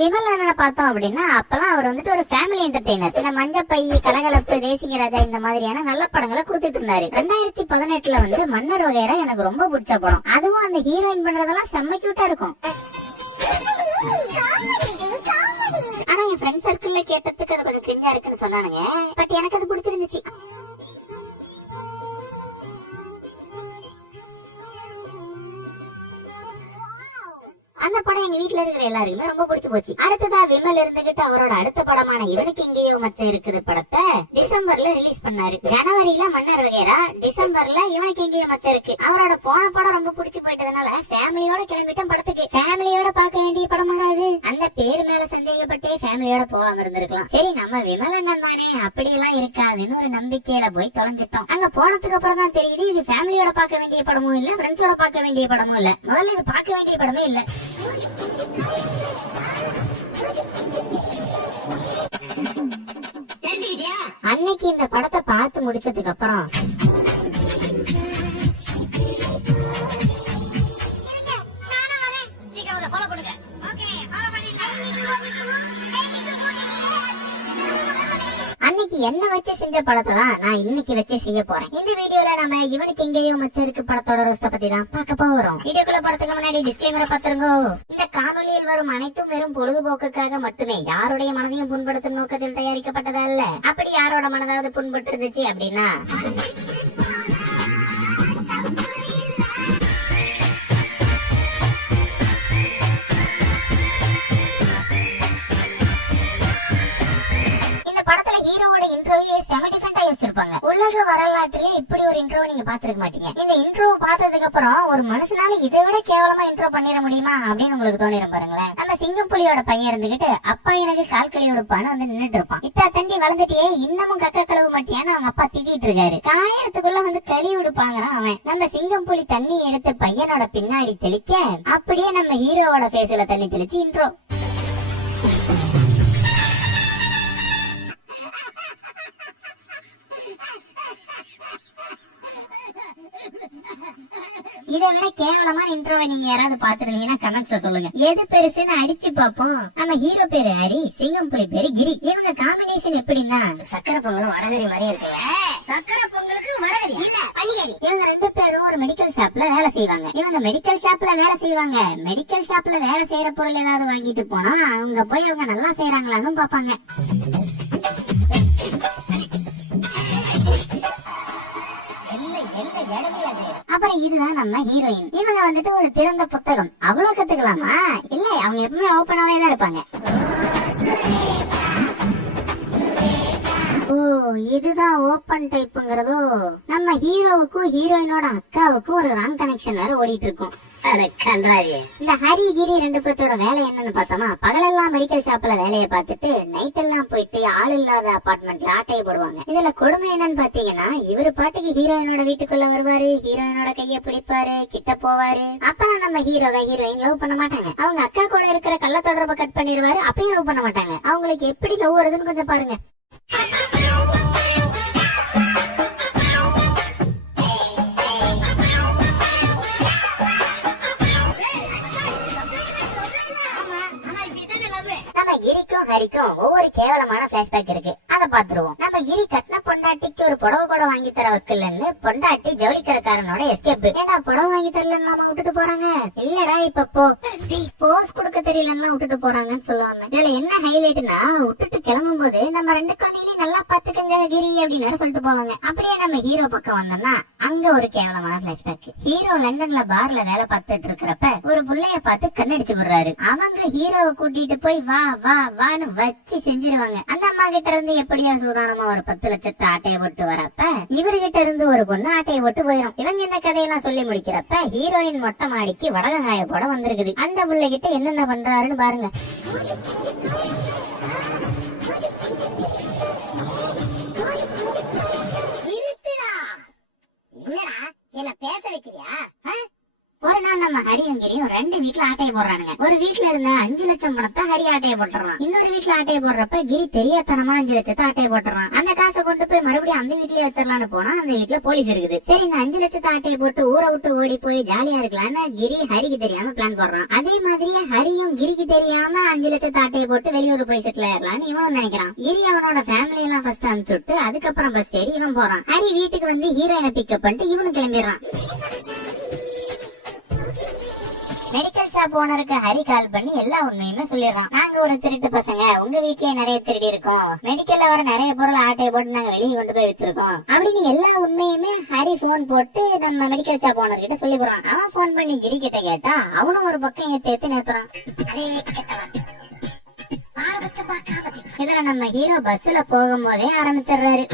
விமல் அண்ணனை பார்த்தோம் அப்படின்னா அப்பெல்லாம் அவர் வந்துட்டு ஒரு ஃபேமிலி என்டர்டெய்னர். இந்த மஞ்சப்பை, கலகலப்பு, தேசிங்க ராஜா இந்த மாதிரியான நல்ல படங்களை கொடுத்துட்டு இருந்தாரு. 2018 வந்து மன்னர் வகைரா எனக்கு ரொம்ப பிடிச்ச படம். அதுவும் அந்த ஹீரோயின் பண்றதெல்லாம் செம்ம கியூட்டா இருக்கும். ஆனா என் ஃப்ரெண்ட் சர்க்கிள்ல கேட்டதுக்கு அது கொஞ்சம் கிரிஞ்சா இருக்குன்னு சொன்னானுங்க. பட் எனக்கு அது பிடிச்சிருந்துச்சு. அந்த படம் எங்க வீட்டுல இருக்கிற எல்லாருக்குமே ரொம்ப பிடிச்சு போச்சு. அடுத்ததா விமல் இருந்துகிட்டு அவரோட அடுத்த படமான இவனுக்கு எங்கேயோ மச்சம் இருக்குது படத்தை டிசம்பர்ல ரிலீஸ் பண்ணாரு. ஜனவரியில மன்னர் வகைரா, டிசம்பர்ல இவனுக்கு எங்கேயோ மச்சம் இருக்கு. அவரோட போன படம் ரொம்ப பிடிச்சு போயிட்டதுனால ஃபேமிலியோட கிளம்பிட்டோம் படத்துக்கு. ஃபேமிலியோட பார்க்க வேண்டிய படமாடாது. அந்த பேர் மேல சந்தேகப்பட்டே ஃபேமிலியோட போகாம இருந்திருக்கலாம். சரி நம்ம விமல் அண்ணன் தானே, அப்படியெல்லாம் இருக்காதுன்னு ஒரு நம்பிக்கையில போய் தொலைஞ்சிட்டோம். அங்க போனதுக்கு அப்புறம் தான் தெரியுது இது ஃபேமிலியோட பார்க்க வேண்டிய படமும் இல்ல, ஃப்ரெண்ட்ஸோட பார்க்க வேண்டிய படமும் இல்ல. முதல்ல இது பார்க்க வேண்டிய படமே இல்ல. அன்னைக்கு இந்த படத்தை பார்த்து முடிச்சதுக்கு அப்புறம் அன்னைக்கு என்ன வச்சு செஞ்ச படத்தை தான் நான் இன்னைக்கு வச்சு செய்ய போறேன். இந்த வீடியோல நம்ம இவனுக்கு எங்கேயோ மச்சம் இருக்கு படத்தோட ரோஸ்ட பத்தி தான் பார்க்க போறோம். வீடியோக்குள்ள போறதுக்கு முன்னாடி டிஸ்க்ளைமரை பாத்துருங்க. இந்த காணொலியில் வரும் அனைத்தும் வெறும் பொழுதுபோக்குக்காக மட்டுமே, யாருடைய மனதையும் புண்படுத்தும் நோக்கத்தில் தயாரிக்கப்பட்டது அல்ல. அப்படி யாரோட மனதாவது புண்பட்டு இருந்துச்சு அப்படின்னா உலக வரலாற்றிலே இப்படி ஒரு இன்ட்ரோ நீங்க பாத்துருக்க மாட்டீங்க. இந்த இன்ட்ரோ பார்த்ததுக்கு அப்புறம் ஒரு மனுஷனால இதை விட கேவலமா இன்ட்ரோ பண்ணிட முடியுமா அப்படின்னு உங்களுக்கு தோணிரும் பாருங்களேன். நம்ம சிங்கப்புலியோட பையன் இருந்துகிட்டு அப்பா எனக்கு கால் கழுவி கொடுப்பான்னு வந்து நின்னுட்டு இருப்பான். இத்தா தண்டி வளர்ந்துட்டே இன்னமும் கக்க கழுவு மாட்டியான்னு அவங்க அப்பா திட்டிட்டு இருக்காரு. காயறதுக்குள்ள வந்து கழுவி விடுப்பாங்கிறான் அவன். நம்ம சிங்கப்புலி தண்ணி எடுத்து பையனோட பின்னாடி தெளிக்க அப்படியே நம்ம ஹீரோவோட பேஸ்ல தண்ணி தெளிச்சு இன்ட்ரோ. இதை விட கேவலமான இன்ட்ரோவை நீங்க யாராவது பாத்துருந்தீங்கன்னா கமெண்ட்ஸ்ல சொல்லுங்க. எது பெருசுன்னு அடிச்சு பாப்போம். நம்ம ஹீரோ பேரு ஹரி, சிங்கம்புலி பேரு கிரி. இவங்க காம்பினேஷன் எப்படின்னா சக்கரை பொங்கல் வடகரி மாதிரி இருக்கு. சக்கரை பொங்கலுக்கு வடகரி இல்ல பனிகரி. இவங்க ரெண்டு பேரும் ஒரு மெடிக்கல் ஷாப்ல வேலை செய்வாங்க. இவங்க மெடிக்கல் ஷாப்ல வேலை செய்வாங்க. மெடிக்கல் ஷாப்ல வேலை செய்யற பொருள் ஏதாவது வாங்கிட்டு போனா அவங்க போய் அவங்க நல்லா செய்யறாங்களான்னு பாப்பாங்க. அப்புறம் இதுதான் நம்ம ஹீரோயின். இவங்க வந்துட்டு ஒரு திறந்த புத்தகம். அவ்வளவு கத்துக்கலாமா? இல்ல, அவங்க எப்பவுமே ஓபனாவே தான் இருப்பாங்க. ஓ, இதுதான் ஓபன் டைப்ங்கிறதோ. நம்ம ஹீரோவுக்கும் ஹீரோயினோட அக்காவுக்கும் ஒரு ராங் கனெக்ஷன் வேற ஓடிட்டு இருக்கும். இந்த ஹரி கிரி ரெண்டு பேர்த்தோட வேலை என்னன்னு பார்த்தோமா, பகலெல்லாம் மெடிக்கல் ஷாப்ல வேலையை பார்த்துட்டு நைட் எல்லாம் போயிட்டு ஆள் இல்லாத அபார்ட்மெண்ட்ல ஆட்டையை போடுவாங்க. இதுல கொடுமை என்னன்னு பாத்தீங்கன்னா, இவரு பாட்டுக்கு ஹீரோயினோட வீட்டுக்குள்ள வருவாரு, ஹீரோயினோட கைய பிடிப்பாரு, கிட்ட போவாரு. அப்பெல்லாம் நம்ம ஹீரோவை ஹீரோயின் லவ் பண்ண மாட்டாங்க. அவங்க அக்கா கூட இருக்கிற கள்ள தொடர்பை கட் பண்ணிடுவாரு, அப்பயும் லவ் பண்ண மாட்டாங்க. அவங்களுக்கு எப்படி லவ் வருதுன்னு கொஞ்சம் பாருங்க. ஹரிக்கும் ஒவ்வொரு கேவலமான பிளாஷ்பேக் இருக்கு. அத பாத்துருவோம். நம்ம கிரி கட்டின பொண்டாட்டிக்கு ஒரு புடவை கூட வாங்கி தர வைக்கலன்னு பொண்டாட்டி ஜவுளி கடைக்காரனோட எஸ்கேப். ஏன்னா புடவை வாங்கி தரலன்னு விட்டுட்டு போறாங்க. இல்லடா இப்ப போஸ் கொடுக்க தெரியலன்னு விட்டுட்டு போறாங்கன்னு சொல்லுவாங்க. இதுல என்ன ஹைலைட்னா, விட்டுட்டு கிளம்பும் போது நம்ம ரெண்டு குழந்தைகளையும் நல்லா பாத்துக்கங்க கிரி அப்படின்னு சொல்லிட்டு போவாங்க. அப்படியே நம்ம ஹீரோ பக்கம் வந்தோம்னா அங்க ஒரு கேவலமான பிளாஷ்பேக். ஹீரோ லண்டன்ல பார்ல வேலை பார்த்துட்டு இருக்கிறப்ப ஒரு புள்ளைய பார்த்து கண்ணடிச்சு விடுறாரு. அவங்க ஹீரோவை கூட்டிட்டு போய் வா வா வான்னு வச்சு செஞ்சிருவாங்க. அந்த அம்மா கிட்ட இருந்து எப்படியோ சூதானமா ஒரு 10 லட்சத்தை ஆட்டையை போட்டு வரப்ப இவர்கிட்ட இருந்து ஒரு பொண்ணு ஆட்டையை போட்டு போயிடும். இவங்க இந்த கதையெல்லாம் சொல்லி முடிக்கிறப்ப ஹீரோயின் மொட்டை மாடிக்கு வடகங்காய போட வந்திருக்குது. அந்த புள்ளை கிட்ட என்னென்ன பண்றாருன்னு பாருங்க. என்ன பேச வைக்கிறியா? ஒரு நாள் நம்ம ஹரியும் கிரியும் 2 வீட்டுல ஆட்டையை போடுறானுங்க. ஒரு வீட்டுல இருந்த 5 லட்சம் பணத்தை ஹரி ஆட்டையை போட்டுறான். இன்னொரு வீட்டுல ஆட்டையை போடுறப்ப கிரி தெரியாதனமா 5 லட்சத்தை ஆட்டையை போட்டுறான். அந்த காசை கொண்டு போய் மறுபடியும் அந்த வீட்லயே வச்சிடலான்னு போனா அந்த வீட்டுல போலீஸ் இருக்குது. சரி, இந்த 5 லட்சத்தை ஆட்டையை போட்டு ஊரை விட்டு ஓடி போய் ஜாலியா இருக்கலாம்னு கிரி ஹரிக்கு தெரியாம பிளான் போடுறான். அதே மாதிரியே ஹரியும் கிரிக்கு தெரியாம 5 லட்சத்தை ஆட்டையை போட்டு வெளியூர் போய் செட்டில் ஆயிரலாம்னு இவனும் நினைக்கிறான். கிரி அவனோட ஃபேமிலி எல்லாம் ஃபர்ஸ்ட் அனுப்பிச்சுட்டு அதுக்கப்புறம் பஸ் ஏறி இவன் போறான். ஹரி வீட்டுக்கு வந்து ஹீரோயினை பிக்கப் பண்ணிட்டு இவனு கிளம்பிடுறான். மெடிக்கல் ஷாப் ஓனருக்கு ஹரி கால் பண்ணி எல்லா உண்மையுமே சொல்லிடுறான். நாங்க ஒரு திருட்டு பசங்க, உங்க வீட்லயே நிறைய திருடி இருக்கோம், மெடிக்கல்ல வர நிறைய பொருள் ஆட்டையை போட்டு நாங்க வெளியே கொண்டு போய் வித்துருக்கோம் அப்படின்னு எல்லா உண்மையுமே ஹரி போன் போட்டு நம்ம மெடிக்கல் ஷாப் ஓனர் கிட்ட சொல்லி போறான். அவன் போன் பண்ணி கிரி கிட்ட கேட்டா அவனும் ஒரு பக்கம் ஏத்து நேத்துறான். இதுல நம்ம ஹீரோ பஸ்ல போகும் போதே ஆரம்பிச்சிடுறாரு.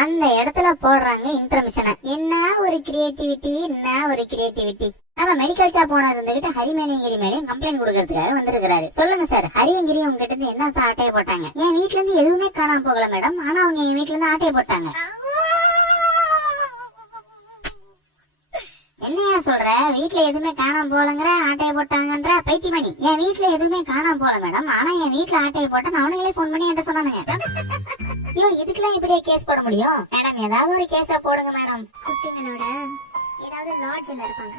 அந்த இடத்துல போடுறாங்க இன்டர்மிஷன். என்ன ஒரு கிரியேட்டிவிட்டி, என்ன ஒரு கிரியேட்டிவிட்டி. நம்ம மெடிக்கல் ஷாப் ஓனர் இருந்துகிட்டு ஹரி மேலையும் கிரி மேலையும் கம்ப்ளைண்ட் கொடுக்கறதுக்காக வந்திருக்காரு. சொல்லுங்க சார், ஹரியும் கிரி உங்ககிட்ட இருந்து என்ன ஆட்டையை போட்டாங்க? என் வீட்டுல இருந்து எதுவுமே காணாம போகல மேடம், ஆனா அவங்க என் வீட்டுல இருந்து ஆட்டையை போட்டாங்க. என்னையா சொல்ற? வீட்டுல எதுவுமே காணாம போலங்கிற, ஆட்டையை போட்டாங்கன்ற பைத்தியமணி. என் வீட்டுல எதுவுமே காணாம போல மேடம், ஆனா என் வீட்டுல ஆட்டையை போட்டா அவனுங்களே போன் பண்ணி என்கிட்ட சொன்னானுங்க. ஐயோ, இதுக்கெல்லாம் இப்படியே கேஸ் போட முடியும் மேடம்? ஏதாவது ஒரு கேஸா போடுங்க மேடம். குட்டிங்களோட ஏதாவது லாட்ஜ்ல இருப்பாங்க.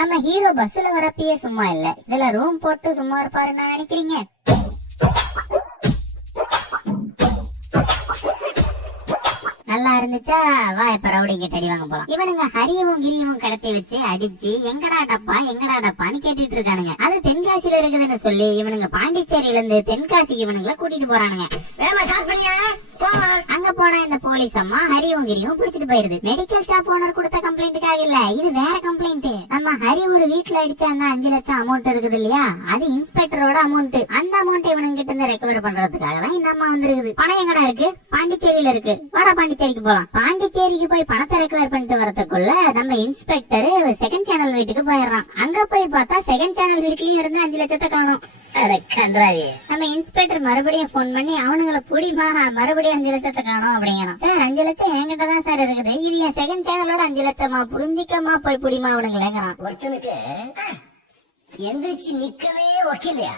நம்ம ஹீரோ பஸ்ல வரப்பயே சும்மா இல்ல, இதுல ரூம் போட்டு சும்மா இருப்பாருன்னு நினைக்கிறீங்க? நல்லா இருந்துச்சா? வா இப்ப ரவுடி கிட்ட அடி வாங்க போலாம். இவனுங்க ஹரியவும் கிரியவும் கடத்தி வச்சு அடிச்சு எங்கடா டப்பான்னு கேட்டுட்டு இருக்கானுங்க. அது தென்காசியில இருக்குதுன்னு சொல்லி இவனுங்க பாண்டிச்சேரியில இருந்து தென்காசிக்கு இவனுங்களை கூட்டிட்டு போறானுங்க. அங்க போனா இந்த போலீஸ் அம்மா ஹரியும் கிரியும் புடிச்சிட்டு போயிருது. மெடிக்கல் ஷாப் ஓனர் கொடுத்த கம்ப்ளைண்ட்டுக்காக இல்ல, இது வேற கம்ப்ளைண்ட். நம்ம ஹரி ஒரு வீட்டுல அடிச்ச அந்த 5 லட்சம் அமௌண்ட் இருக்குது இல்லையா, அது இன்ஸ்பெக்டரோட அமௌண்ட். அந்த அமௌண்ட் இவனுங்க கிட்ட இருந்து ரெக்கவர் பண்றதுக்காக தான் இந்த அம்மா வந்திருக்குது. பணம் எங்கடா இருக்கு? பாண்டிச்சேரியில இருக்கு. வாடா பாண்டிச்சேரிக்கு போலாம். பாண்டிச்சேரிக்கு போய் பணத்தை ரெக்கவர் பண்ணிட்டு வரதுக்குள்ள நம்ம இன்ஸ்பெக்டர் செகண்ட் சேனல் வீட்டுக்கு போயிடுறான். அங்க போய் பார்த்தா செகண்ட் சேனல் வீட்லயும் இருந்து 5 லட்சத்தை காணும். நம்ம இன்ஸ்பெக்டர் மறுபடியும் போன் பண்ணி அவனுங்களை புடிமா, மறுபடியும் 5 லட்சத்தை காணும் அப்படிங்கிறான். சார் 5 லட்சம் என்கிட்ட தான் சார் இருக்குது, இது என் செகண்ட் சேனலோட 5 லட்சமா, புரிஞ்சிக்கமா போய் புடிமா அவனுங்களேங்கிறான். ஒருத்தனுக்கு எந்திரிச்சு நிக்கவே வக்கலையா,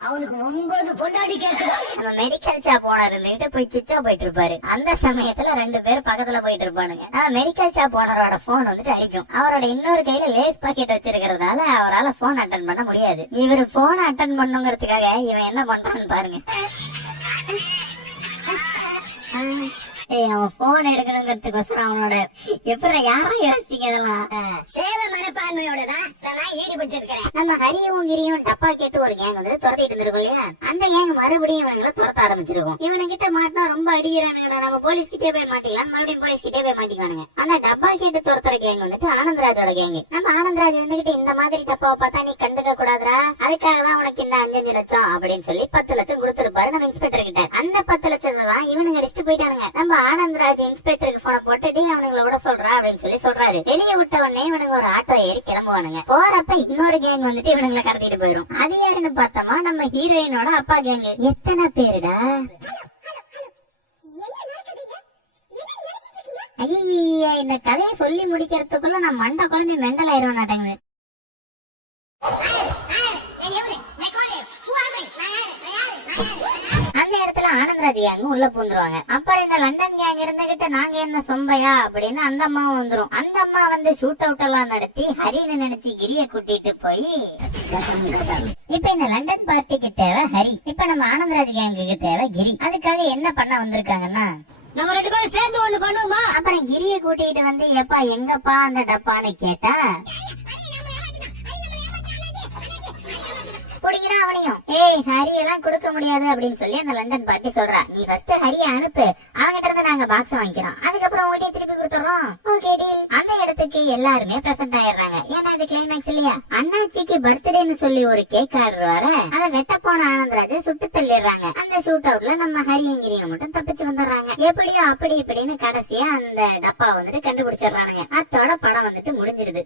அவனுக்கு 9 பொண்டாடி கேட்கிறான். நம்ம மெடிக்கல் ஷாப் ஓனர் இருந்துகிட்டு போய் சுவிட்ச் ஆஃப் போயிட்டு இருப்பாரு. அந்த சமயத்துல 2 பேர் பக்கத்துல போயிட்டு இருப்பானுங்க. மெடிக்கல் ஷாப் ஓனரோட போன் வந்துட்டு அடிக்கும். அவரோட இன்னொரு கையில லேஸ் பாக்கெட் வச்சிருக்கிறதால அவரால் போன் அட்டன் பண்ண முடியாது. இவரு போன் அட்டன் பண்ணுங்கிறதுக்காக இவன் என்ன பண்றான்னு பாருங்க. அவன் போன் எடுக்கணுங்கிறதுக்கோசரம் அவனோட எப்படி யாரா யோசிங்க இதெல்லாம் சேவை மனப்பான்மையோட தான் ஈடுபட்டு இருக்கிறேன். நம்ம ஹரியும் கிரியும் டப்பா கேட்டு ஒரு கேங் வந்து துரத்திட்டு இருந்திருக்கும் இல்லையா, அந்த கேங் மறுபடியும் இவனுங்களை துரத்த ஆரம்பிச்சிருக்கும். இவனுங்கிட்ட மாட்டினா ரொம்ப அடிக்கிறானுங்களா, நம்ம போலீஸ் கிட்டே போய் மாட்டிக்கலாம், மறுபடியும் போலீஸ் கிட்டே போய் மாட்டிக்குவானுங்க. அந்த டப்பா கேட்டு துரத்துற கேங் வந்துட்டு ஆனந்தராஜோட கேங். நம்ம ஆனந்தராஜ் இருந்துகிட்டு இந்த மாதிரி டப்பாவை பார்த்தா நீ கண்டுக்க கூடாதுரா, அதுக்காக தான் உனக்கு இந்த 5 லட்சம் அப்படின்னு சொல்லி 10 லட்சம் கொடுத்திருப்பாரு நம்ம இன்ஸ்பெக்டர் கிட்ட. அந்த 10 லட்சத்தை தான் இவனுங்க அடிச்சுட்டு போயிட்டானுங்க. நம்ம ஆனந்தராஜ் இன்ஸ்பெக்டருக்கு போன போட்டுட்டு அவனுங்களை விட சொல்றா அப்படின்னு சொல்லி சொல்றாரு. வெளியே விட்ட உடனே இவனுங்க ஒரு ஆட்டோ ஏறி கிளம்புவானுங்க. போறப்ப இன்னொரு கேங் வந்துட்டு இவனுங்களை கடத்திட்டு போயிடும். அது யாருன்னு பார்த்தோமா நம்ம ஹீரோயினோட அப்பா கேங். எத்தனை பேருடா? ஐயா, இந்த கதையை சொல்லி முடிக்கிறதுக்குள்ள நான் மண்டை குழம்பி மெண்டல் ஆயிரும் நாட்டங்குது. அந்த இடத்துல ஆனந்தராஜ் கேங் உள்ள பூந்துருவாங்க. அப்புறம் இந்த லண்டன் கேங் இருந்துகிட்டு நாங்க என்ன சொம்பையா அப்படின்னு அந்த அம்மாவும் வந்துரும். அந்த அம்மா வந்து ஷூட் அவுட் எல்லாம் நடத்தி ஹரின்னு நினைச்சு கிரிய கூட்டிட்டு போய் இப்ப இந்த லண்டன் பார்ட்டிக்கு தேவை ஹரி, இப்ப நம்ம ஆனந்தராஜ் கேங்குக்கு தேவை கிரி. அதுக்காக என்ன பண்ண வந்திருக்காங்கன்னா நம்ம 2 பேரும் சேர்ந்து ஒண்ணு பண்ணுவோமா. அப்புறம் கிரிய கூட்டிட்டு வந்து எப்பா எங்கப்பா அந்த டப்பான்னு கேட்டா புடிங்கடா அவனையும். ஏய், ஹரி எல்லாம் கொடுக்க முடியாது அப்படின்னு சொல்லி அந்த லண்டன் பார்ட்டி சொல்றா. நீ ஃபர்ஸ்ட் ஹரிய அனுப்பு, அவங்கிட்ட இருந்து நாங்க பாக்ஸ் வாங்கிக்கிறோம், அதுக்கப்புறம் உங்ககிட்ட திருப்பி கொடுத்துறோம். Okay deal. அந்த இடத்துக்கு எல்லாருமே பிரசன்ட் ஆயிடுறாங்க. ஏன்னா இது கிளைமேக்ஸ் இல்லையா. அண்ணாச்சிக்கு பர்த்டேன்னு சொல்லி ஒரு கேக் ஆர்டர் வர அதை வெட்ட போன ஆனந்தராஜ சுட்டு தள்ளிடுறாங்க. அந்த ஷூட் அவுட்ல நம்ம ஹரியங்கிரியும் மட்டும் தப்பிச்சு வந்துடுறாங்க. எப்படியோ அப்படி இப்படின்னு கடைசியா அந்த டப்பா வந்துட்டு கண்டுபிடிச்சிடுறானுங்க. அத்தோட படம் வந்துட்டு முடிஞ்சிருது.